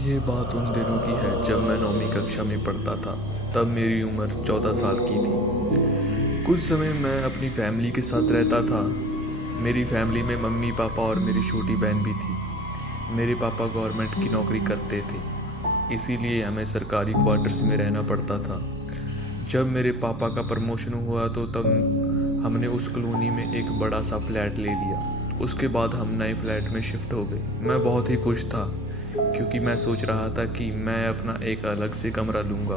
ये बात उन दिनों की है जब मैं 9वीं कक्षा में पढ़ता था। तब मेरी उम्र 14 साल की थी। कुछ समय मैं अपनी फैमिली के साथ रहता था। मेरी फैमिली में मम्मी पापा और मेरी छोटी बहन भी थी। मेरे पापा गवर्नमेंट की नौकरी करते थे, इसीलिए हमें सरकारी क्वार्टर्स में रहना पड़ता था। जब मेरे पापा का प्रमोशन हुआ तो तब हमने उस कॉलोनी में एक बड़ा सा फ्लैट ले लिया। उसके बाद हम नए फ्लैट में शिफ्ट हो गए। मैं बहुत ही खुश था क्योंकि मैं सोच रहा था कि मैं अपना एक अलग से कमरा लूँगा।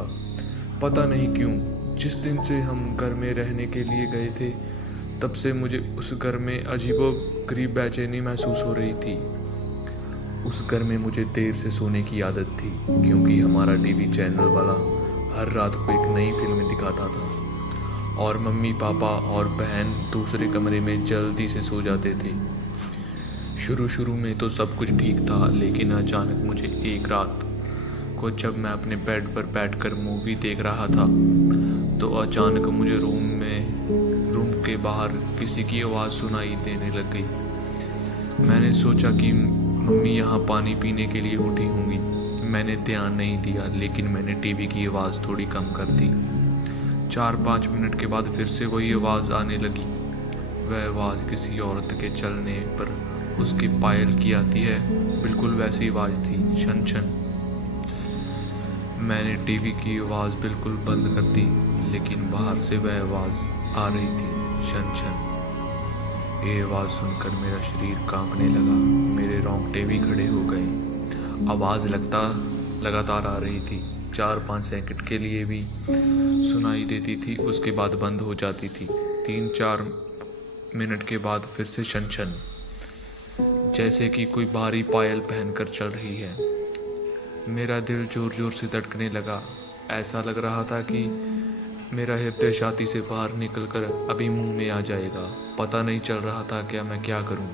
पता नहीं क्यों, जिस दिन से हम घर में रहने के लिए गए थे तब से मुझे उस घर में अजीबोगरीब बेचैनी महसूस हो रही थी। उस घर में मुझे देर से सोने की आदत थी क्योंकि हमारा टीवी चैनल वाला हर रात को एक नई फिल्म दिखाता था और मम्मी पापा और बहन दूसरे कमरे में जल्दी से सो जाते थे। शुरू में तो सब कुछ ठीक था, लेकिन अचानक मुझे एक रात को जब मैं अपने बेड पर बैठकर मूवी देख रहा था तो अचानक मुझे रूम के बाहर किसी की आवाज़ सुनाई देने लग गई। मैंने सोचा कि मम्मी यहाँ पानी पीने के लिए उठी होंगी। मैंने ध्यान नहीं दिया, लेकिन मैंने टीवी की आवाज़ थोड़ी कम कर दी। 4-5 मिनट के बाद फिर से वही आवाज़ आने लगी। वह आवाज़ किसी औरत के चलने पर उसकी पायल की आती है, बिल्कुल वैसी आवाज़ थी, छन छन। मैंने टीवी की आवाज़ बिल्कुल बंद कर दी, लेकिन बाहर से वह आवाज़ आ रही थी, छन छन। ये आवाज़ सुनकर मेरा शरीर कांपने लगा, मेरे रोंगटे भी खड़े हो गए। आवाज़ लगातार आ रही थी, 4-5 सेकंड के लिए भी सुनाई देती थी, उसके बाद बंद हो जाती थी। 3-4 मिनट के बाद फिर से छन छन, जैसे कि कोई भारी पायल पहनकर चल रही है। मेरा दिल जोर जोर से धड़कने लगा। ऐसा लग रहा था कि मेरा हृदय छाती से बाहर निकलकर अभी मुंह में आ जाएगा। पता नहीं चल रहा था मैं क्या करूं।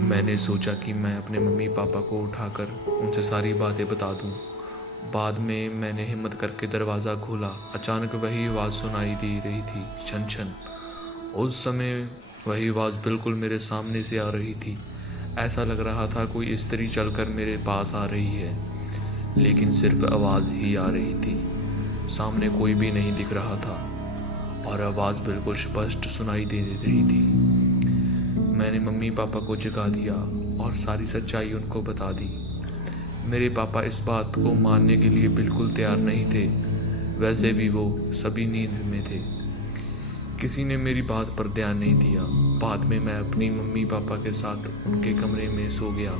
मैंने सोचा कि मैं अपने मम्मी पापा को उठाकर उनसे सारी बातें बता दूं। बाद में मैंने हिम्मत करके दरवाज़ा खोला। अचानक वही आवाज़ सुनाई दे रही थी, छन छन। उस समय वही आवाज़ बिल्कुल मेरे सामने से आ रही थी। ऐसा लग रहा था कोई स्त्री चलकर मेरे पास आ रही है, लेकिन सिर्फ आवाज़ ही आ रही थी। सामने कोई भी नहीं दिख रहा था और आवाज़ बिल्कुल स्पष्ट सुनाई दे रही थी। मैंने मम्मी पापा को जगा दिया और सारी सच्चाई उनको बता दी। मेरे पापा इस बात को मानने के लिए बिल्कुल तैयार नहीं थे, वैसे भी वो सभी नींद में थे। किसी ने मेरी बात पर ध्यान नहीं दिया। बाद में मैं अपनी मम्मी पापा के साथ उनके कमरे में सो गया।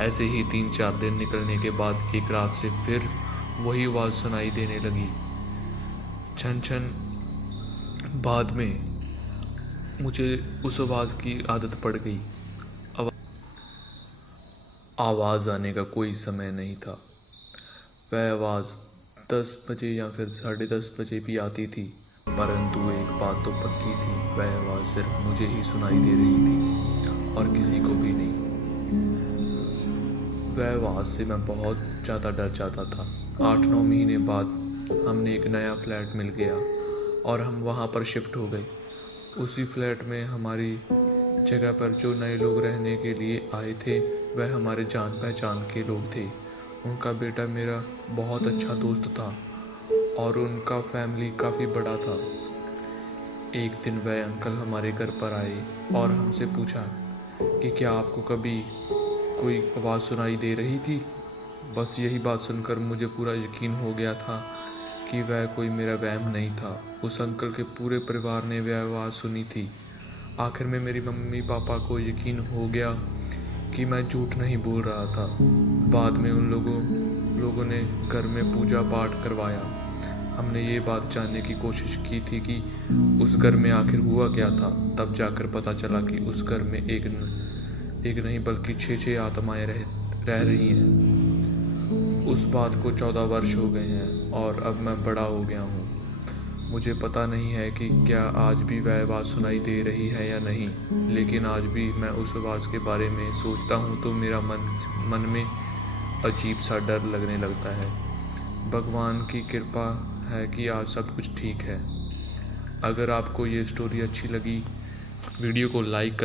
ऐसे ही 3-4 दिन निकलने के बाद एक रात से फिर वही आवाज़ सुनाई देने लगी, छन छन। बाद में मुझे उस आवाज़ की आदत पड़ गई। आवाज़ आने का कोई समय नहीं था। वह आवाज़ 10 बजे या फिर 10:30 बजे भी आती थी, परंतु एक बात तो पक्की थी, वह आवाज़ सिर्फ मुझे ही सुनाई दे रही थी और किसी को भी नहीं। वह आवाज़ से मैं बहुत ज़्यादा डर जाता था। 8-9 महीने बाद हमने एक नया फ्लैट मिल गया और हम वहाँ पर शिफ्ट हो गए। उसी फ्लैट में हमारी जगह पर जो नए लोग रहने के लिए आए थे वह हमारे जान पहचान के लोग थे। उनका बेटा मेरा बहुत अच्छा दोस्त था और उनका फैमिली काफ़ी बड़ा था। एक दिन वह अंकल हमारे घर पर आए और हमसे पूछा कि क्या आपको कभी कोई आवाज़ सुनाई दे रही थी। बस यही बात सुनकर मुझे पूरा यकीन हो गया था कि वह कोई मेरा वहम नहीं था। उस अंकल के पूरे परिवार ने वह आवाज़ सुनी थी। आखिर में मेरी मम्मी पापा को यकीन हो गया कि मैं झूठ नहीं बोल रहा था। बाद में उन लोगों ने घर में पूजा पाठ करवाया। हमने ये बात जानने की कोशिश की थी कि उस घर में आखिर हुआ क्या था। तब जाकर पता चला कि उस घर में एक नहीं बल्कि 6 आत्माएं रह रही हैं। उस बात को 14 वर्ष हो गए हैं और अब मैं बड़ा हो गया हूँ। मुझे पता नहीं है कि क्या आज भी वह आवाज़ सुनाई दे रही है या नहीं, लेकिन आज भी मैं उस आवाज़ के बारे में सोचता हूँ तो मेरा मन में अजीब सा डर लगने लगता है। भगवान की कृपा है कि आज सब कुछ ठीक है। अगर आपको ये स्टोरी अच्छी लगी, वीडियो को लाइक कर